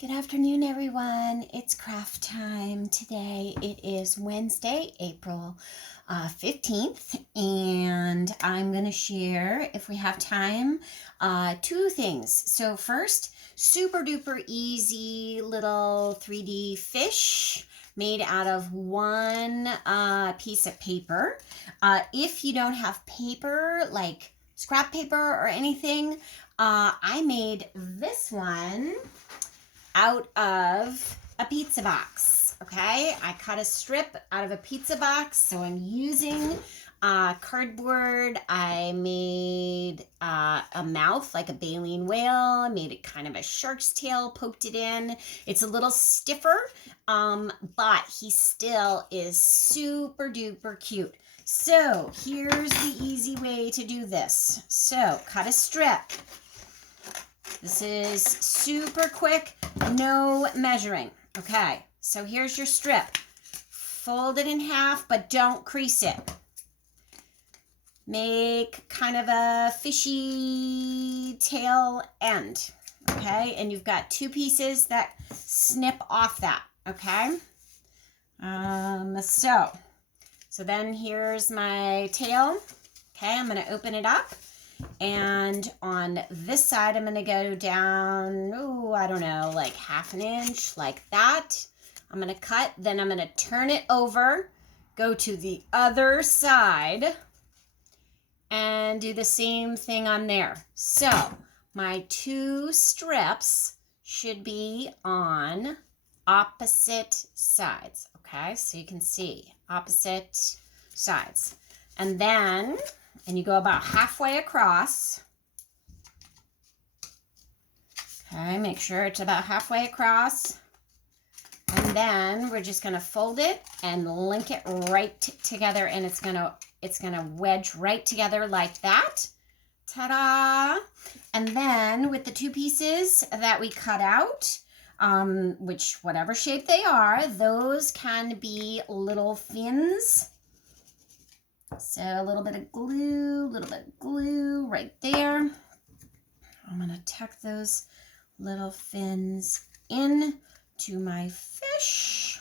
Good afternoon, everyone. It's craft time today. It is Wednesday, April 15th, and I'm going to share, if we have time, two things. So first, super duper easy little 3D fish made out of one piece of paper. If you don't have paper, like scrap paper or anything, I made this one out of a pizza box. Okay, I cut a strip out of a pizza box, so I'm using cardboard. I made a mouth like a baleen whale. I made it kind of a shark's tail, poked it in. It's a little stiffer, but he still is super duper cute. So here's the easy way to do this. So cut a strip. This is super quick, no measuring. Okay, so here's your strip. Fold it in half, but don't crease it. Make kind of a fishy tail end, okay? And you've got two pieces that snip off that, okay? So then here's my tail. Okay, I'm gonna open it up. And on this side, I'm going to go down, I don't know, like half an inch, like that. I'm going to cut, then I'm going to turn it over, go to the other side, and do the same thing on there. So my two strips should be on opposite sides, okay? So you can see opposite sides. And then you go about halfway across. Okay, make sure it's about halfway across. And then we're just gonna fold it and link it right together, and it's gonna wedge right together like that. Ta-da! And then with the two pieces that we cut out, which whatever shape they are, those can be little fins. So a little bit of glue right there. I'm going to tuck those little fins in to my fish.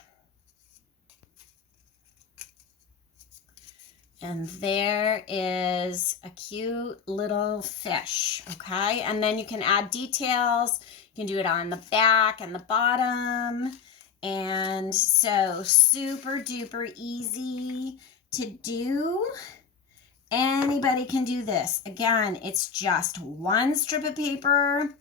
And there is a cute little fish, okay? And then you can add details. You can do it on the back and the bottom. And so super duper easy to do. Anybody can do this. Again, it's just one strip of paper,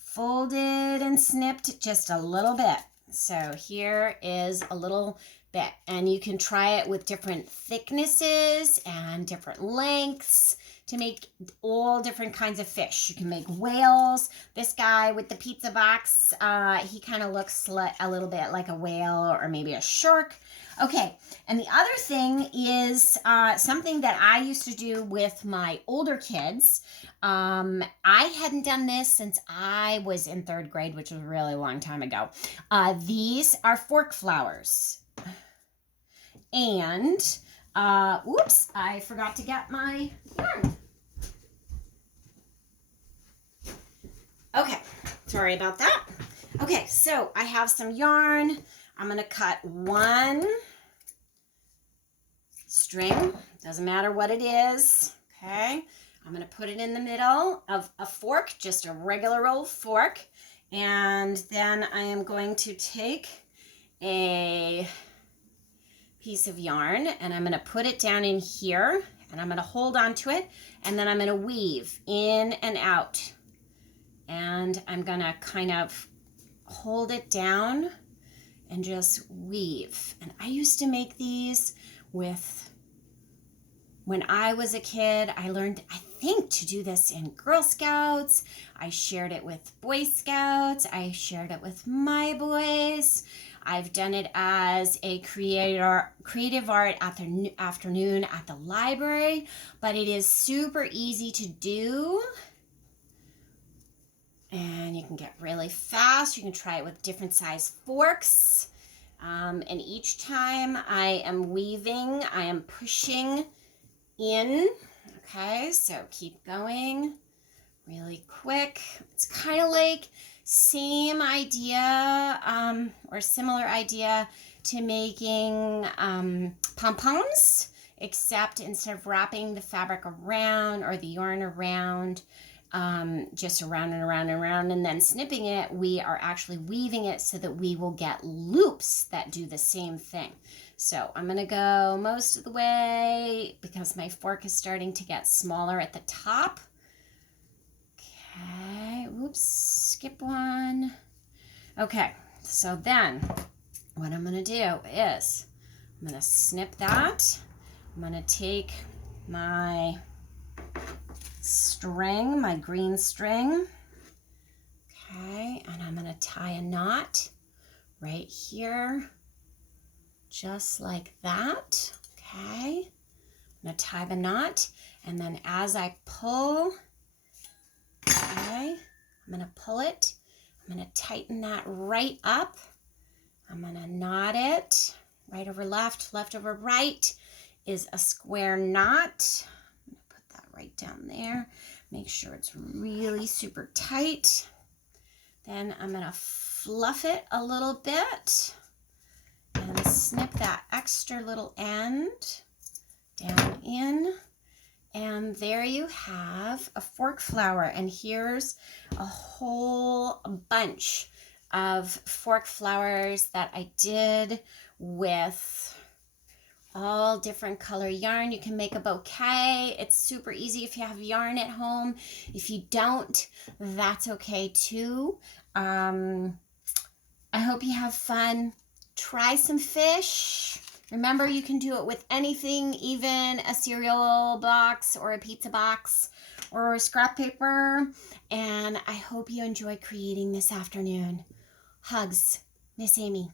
folded and snipped just a little bit. So here is a little bit, and you can try it with different thicknesses and different lengths to make all different kinds of fish. You can make whales. This guy with the pizza box, he kind of looks like a little bit like a whale or maybe a shark. Okay, and the other thing is something that I used to do with my older kids. I hadn't done this since I was in third grade, which was a really long time ago. These are fork flowers. And, whoops, I forgot to get my yarn. Okay, sorry about that. Okay, so I have some yarn. I'm going to cut one string. Doesn't matter what it is. Okay, I'm going to put it in the middle of a fork, just a regular old fork. And then I am going to take a piece of yarn and I'm going to put it down in here, and I'm going to hold on to it, and then I'm going to weave in and out, and I'm going to kind of hold it down and just weave. And I used to make these when I was a kid. I learned, I think, to do this in Girl Scouts. I shared it with Boy Scouts. I shared it with my boys. I've done it as a creative art afternoon at the library, but it is super easy to do. And you can get really fast. You can try it with different size forks. And each time I am weaving, I am pushing in. Okay, so keep going really quick. It's kind of like Same idea or similar idea to making pom-poms, except instead of wrapping the fabric around or the yarn around, just around and around and around and then snipping it, we are actually weaving it so that we will get loops that do the same thing. So I'm going to go most of the way because my fork is starting to get smaller at the top. Okay, whoops, skip one. Okay, so then what I'm going to do is I'm going to snip that. I'm going to take my string, my green string. Okay, and I'm going to tie a knot right here, just like that. Okay, I'm going to tie the knot, and then as I pull, okay, I'm going to pull it. I'm going to tighten that right up. I'm going to knot it. Right over left, left over right is a square knot. I'm going to put that right down there. Make sure it's really super tight. Then I'm going to fluff it a little bit and snip that extra little end down in. And there you have a fork flower. And here's a whole bunch of fork flowers that I did with all different color yarn. You can make a bouquet. It's super easy if you have yarn at home. If you don't, that's okay too. I hope you have fun. Try some fish. Remember, you can do it with anything, even a cereal box or a pizza box or scrap paper. And I hope you enjoy creating this afternoon. Hugs, Miss Amy.